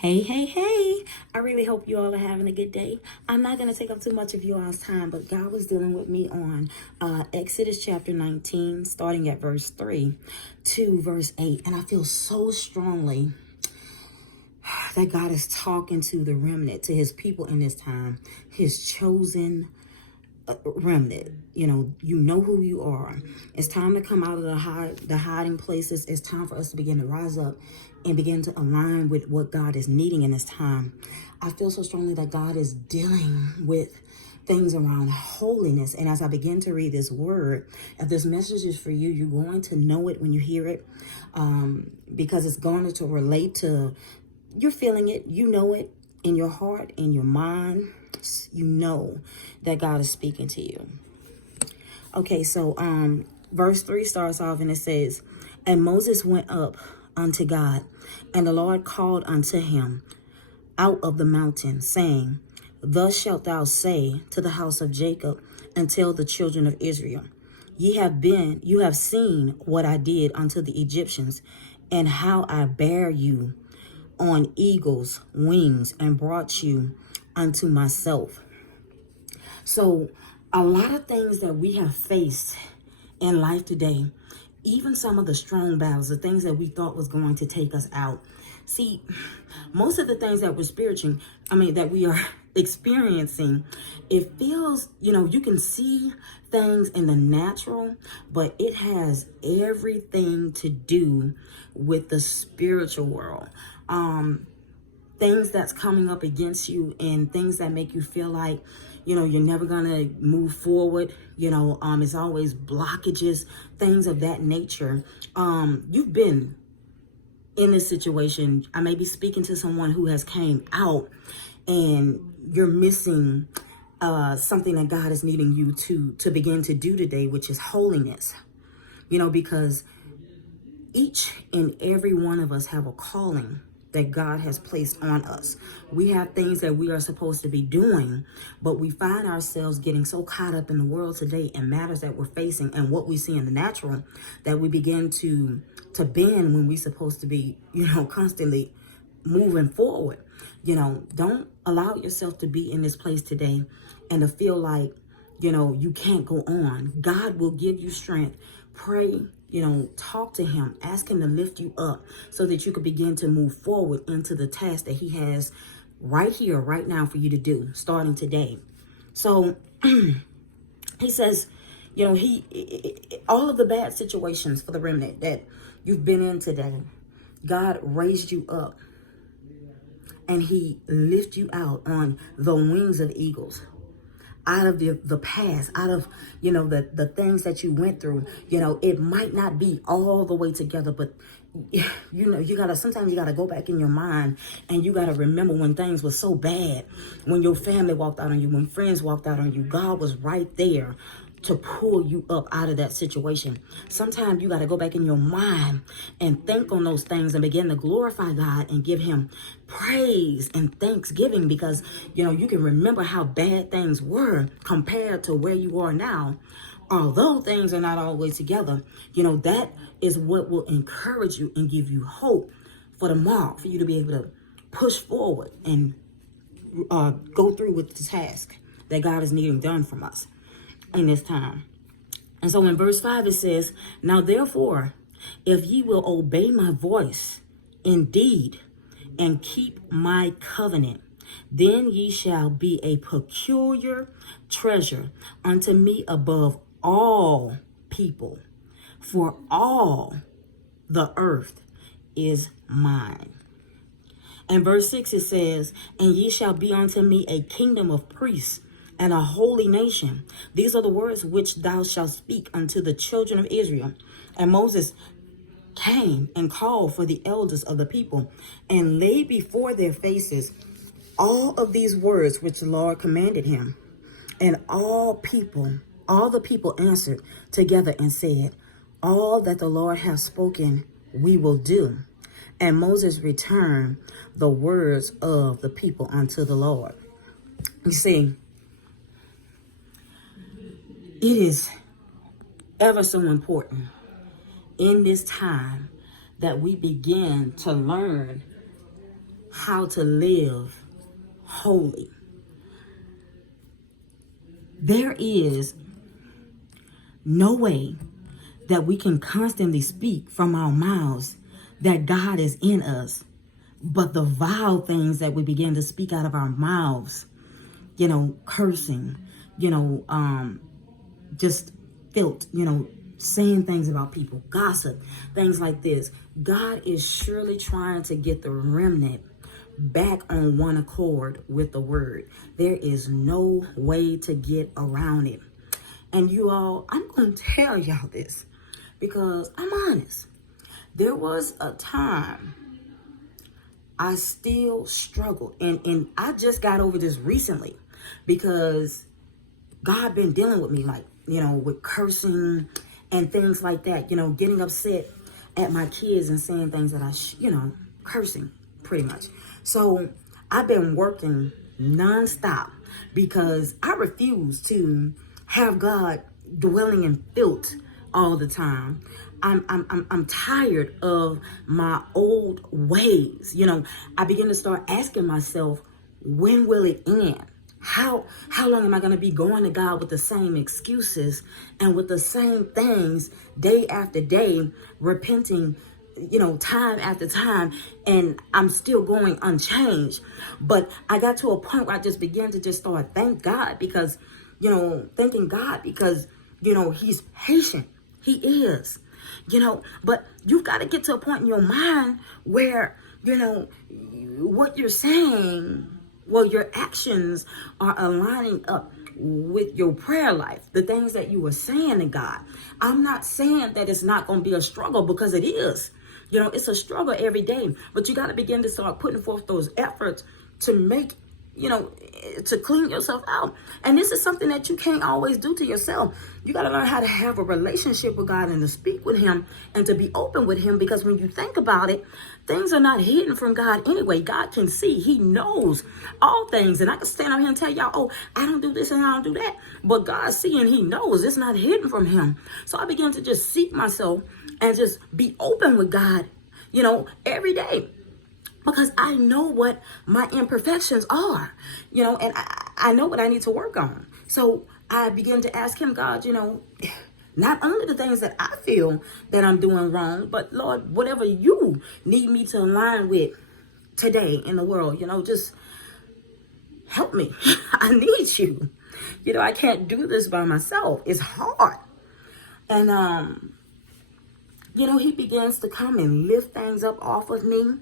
Hey, hey, hey. I really hope you all are having a good day. I'm not going to take up too much of you all's time, but God was dealing with me on Exodus chapter 19, starting at verse 3 to verse 8. And I feel so strongly that God is talking to the remnant, to his people in this time, his chosen remnant. You know who you are. It's time to come out of the hiding places. It's time for us to begin to rise up and begin to align with what God is needing in this time. I feel so strongly that God is dealing with things around holiness. And as I begin to read this word, if this message is for you, you're going to know it when you hear it, because it's going to relate to, you're feeling it, you know it in your heart, in your mind. You know that God is speaking to you. Okay, so verse 3 starts off and it says, "And Moses went up unto God, and the Lord called unto him out of the mountain, saying, Thus shalt thou say to the house of Jacob, and tell the children of Israel, you have seen what I did unto the Egyptians, and how I bare you on eagle's wings, and brought you unto myself." So a lot of things that we have faced in life today, even some of the strong battles, the things that we thought was going to take us out. See, most of the things that that we are experiencing, it feels, you can see things in the natural, but it has everything to do with the spiritual world. Things that's coming up against you and things that make you feel like, you're never gonna move forward. It's always blockages, things of that nature. You've been in this situation. I may be speaking to someone who has came out, and you're missing something that God is needing you to begin to do today, which is holiness. Because each and every one of us have a calling that God has placed on us. We have things that we are supposed to be doing, but we find ourselves getting so caught up in the world today and matters that we're facing and what we see in the natural, that we begin to bend when we're supposed to be, constantly moving forward. Don't allow yourself to be in this place today and to feel like, you can't go on. God will give you strength. Pray, talk to him, ask him to lift you up so that you can begin to move forward into the task that he has right here, right now for you to do, starting today. So he says, all of the bad situations for the remnant that you've been in today, God raised you up and he lifted you out on the wings of eagles. Out of the past, out of, the things that you went through. It might not be all the way together, but, sometimes you gotta go back in your mind and you gotta remember when things were so bad, when your family walked out on you, when friends walked out on you. God was right there to pull you up out of that situation. Sometimes you got to go back in your mind and think on those things and begin to glorify God and give him praise and thanksgiving, because you can remember how bad things were compared to where you are now. Although things are not always together, that is what will encourage you and give you hope for tomorrow, for you to be able to push forward and go through with the task that God is needing done from us in this time. And so in verse 5 it says, "Now therefore, if ye will obey my voice indeed, and keep my covenant, then ye shall be a peculiar treasure unto me above all people, for all the earth is mine." And verse 6 it says, "And ye shall be unto me a kingdom of priests and a holy nation. These are the words which thou shalt speak unto the children of Israel." And Moses came and called for the elders of the people and laid before their faces all of these words which the Lord commanded him. And all the people answered together and said, "All that the Lord hath spoken, we will do." And Moses returned the words of the people unto the Lord. You see, it is ever so important in this time that we begin to learn how to live holy. There is no way that we can constantly speak from our mouths that God is in us, but the vile things that we begin to speak out of our mouths, cursing, just filth, saying things about people, gossip, things like this. God is surely trying to get the remnant back on one accord with the word. There is no way to get around it. And you all, I'm going to tell y'all this because I'm honest. There was a time I still struggled. And I just got over this recently because God been dealing with me with cursing and things like that, getting upset at my kids and saying things that cursing pretty much. So I've been working nonstop because I refuse to have God dwelling in filth all the time. I'm tired of my old ways. I begin to start asking myself, when will it end? How long am I going to be going to God with the same excuses and with the same things day after day, repenting, time after time, and I'm still going unchanged? But I got to a point where I just began to just start thanking God because he's patient. He is, but you've got to get to a point in your mind where, what you're saying, your actions are aligning up with your prayer life, the things that you were saying to God. I'm not saying that it's not going to be a struggle, because it is. It's a struggle every day, but you got to begin to start putting forth those efforts to make, to clean yourself out. And this is something that you can't always do to yourself. You got to learn how to have a relationship with God and to speak with him and to be open with him, because when you think about it, things are not hidden from God anyway. God can see. He knows all things. And I can stand out here and tell y'all, oh, I don't do this and I don't do that. But God sees and he knows. It's not hidden from him. So I began to just seek myself and just be open with God, every day. Because I know what my imperfections are, and I know what I need to work on. So I begin to ask him, God, not only the things that I feel that I'm doing wrong, but Lord, whatever you need me to align with today in the world, just help me. I need you. I can't do this by myself. It's hard. And, he begins to come and lift things up off of me.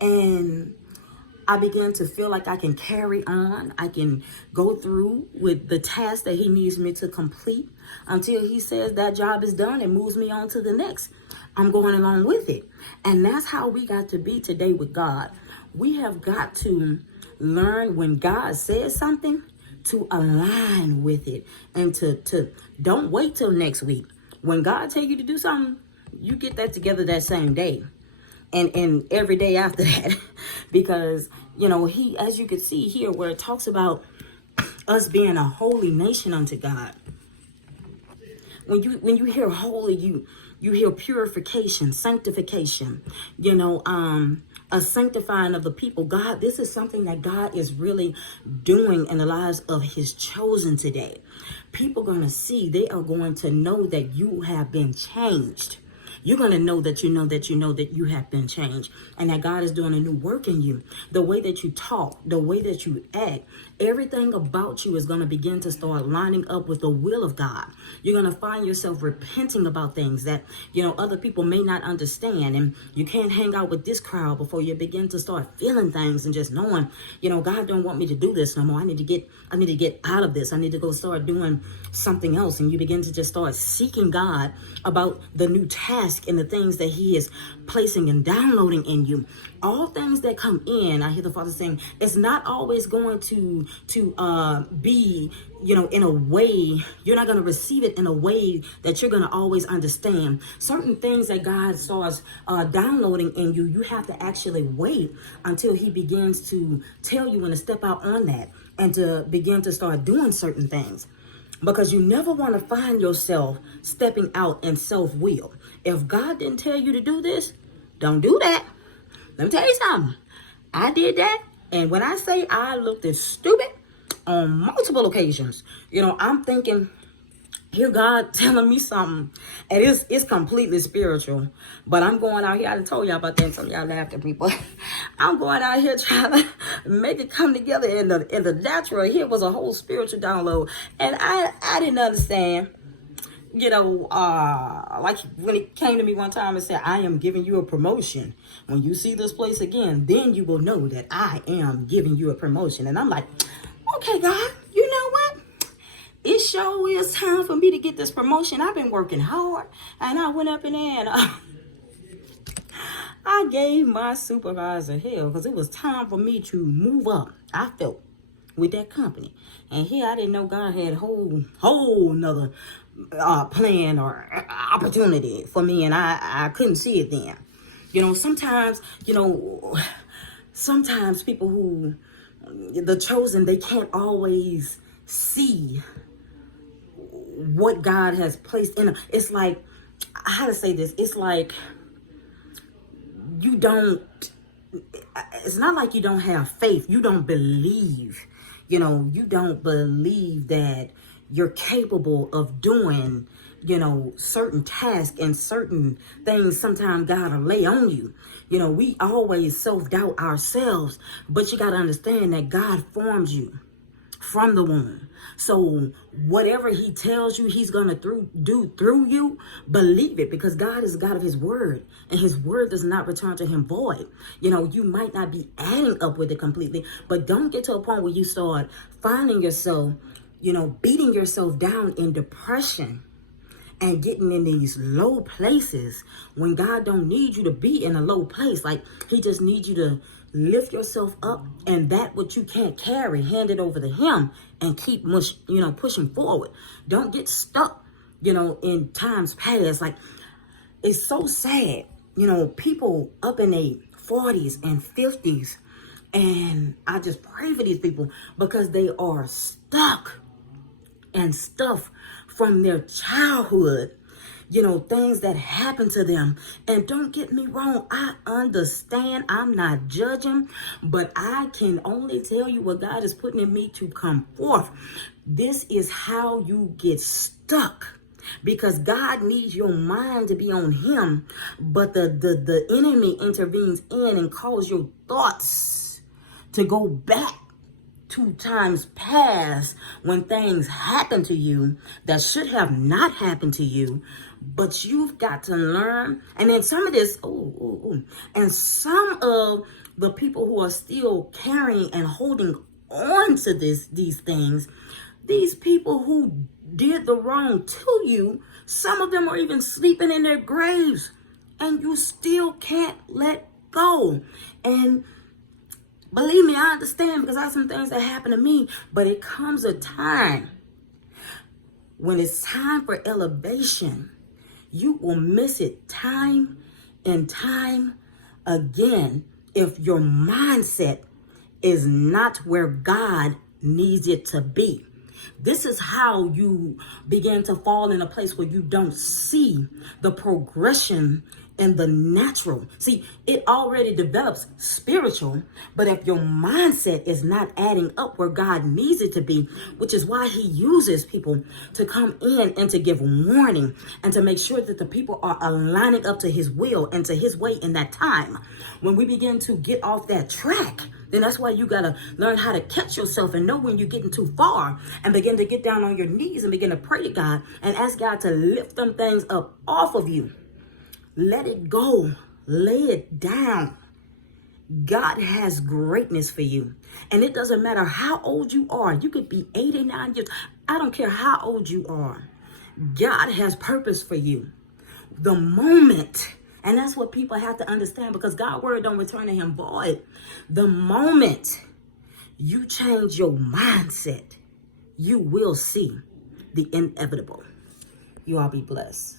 And I began to feel like I can carry on. I can go through with the task that he needs me to complete until he says that job is done and moves me on to the next. I'm going along with it. And that's how we got to be today with God. We have got to learn when God says something to align with it and to don't wait till next week. When God tells you to do something, you get that together that same day. And every day after that, because, he, as you can see here, where it talks about us being a holy nation unto God. When you hear holy, you hear purification, sanctification, a sanctifying of the people. God, this is something that God is really doing in the lives of his chosen today. People are going to see, they are going to know that you have been changed. You're going to know that you have been changed, and that God is doing a new work in you. The way that you talk, the way that you act, everything about you is going to begin to start lining up with the will of God. You're going to find yourself repenting about things that, other people may not understand. And you can't hang out with this crowd before you begin to start feeling things and just knowing, God don't want me to do this no more. I need to get out of this. I need to go start doing something else. And you begin to just start seeking God about the new task and the things that he is placing and downloading in you. All things that come in, I hear the Father saying, it's not always going to be, in a way, you're not going to receive it in a way that you're going to always understand. Certain things that God starts downloading in you, you have to actually wait until he begins to tell you when to step out on that and to begin to start doing certain things. Because you never want to find yourself stepping out in self-will. If God didn't tell you to do this, don't do that. Let me tell you something. I did that. And when I say I looked as stupid on multiple occasions, I'm thinking, hear God telling me something, and it's completely spiritual. But I'm going out here. I done told y'all about that, and some of y'all laughed at me. But I'm going out here trying to make it come together in the natural. Here was a whole spiritual download, and I didn't understand. Like when it came to me one time and said, I am giving you a promotion. When you see this place again, then you will know that I am giving you a promotion. And I'm like, okay, God, you know what? It sure is time for me to get this promotion. I've been working hard. And I went up in there and I gave my supervisor hell because it was time for me to move up. I felt with that company. And here I didn't know God had a whole nother plan or opportunity for me, and I couldn't see it then. Sometimes people who the chosen, they can't always see what God has placed in them. It's like, how to say this? It's like it's not like you don't have faith. You don't believe. You don't believe that you're capable of doing, certain tasks and certain things. Sometimes God will lay on you. We always self-doubt ourselves, but you got to understand that God formed you from the womb. So whatever he tells you he's going to do through you, believe it, because God is a God of his word, and his word does not return to him void. You might not be adding up with it completely, but don't get to a point where you start finding yourself, beating yourself down in depression and getting in these low places when God don't need you to be in a low place. Like, he just needs you to lift yourself up, and that what you can't carry, hand it over to him and keep pushing forward. Don't get stuck, in times past. Like, it's so sad, people up in their 40s and 50s, and I just pray for these people because they are stuck and stuff from their childhood, things that happened to them. And don't get me wrong, I understand, I'm not judging, but I can only tell you what God is putting in me to come forth. This is how you get stuck, because God needs your mind to be on him, but the enemy intervenes in and calls your thoughts to go back to times past when things happen to you that should have not happened to you. But you've got to learn. And then some of this, and some of the people who are still carrying and holding on to these things, these people who did the wrong to you, some of them are even sleeping in their graves, and you still can't let go. And believe me, I understand, because I have some things that happen to me, but it comes a time when it's time for elevation. You will miss it time and time again if your mindset is not where God needs it to be. This is how you begin to fall in a place where you don't see the progression in the natural. See, it already develops spiritual, but if your mindset is not adding up where God needs it to be, which is why he uses people to come in and to give warning and to make sure that the people are aligning up to his will and to his way in that time. When we begin to get off that track, then that's why you got to learn how to catch yourself and know when you're getting too far, and begin to get down on your knees and begin to pray to God and ask God to lift them things up off of you. Let it go. Lay it down. God has greatness for you. And it doesn't matter how old you are. You could be 89 years. I don't care how old you are. God has purpose for you. The moment, and that's what people have to understand, because God's word don't return to him void. The moment you change your mindset, you will see the inevitable. You all be blessed.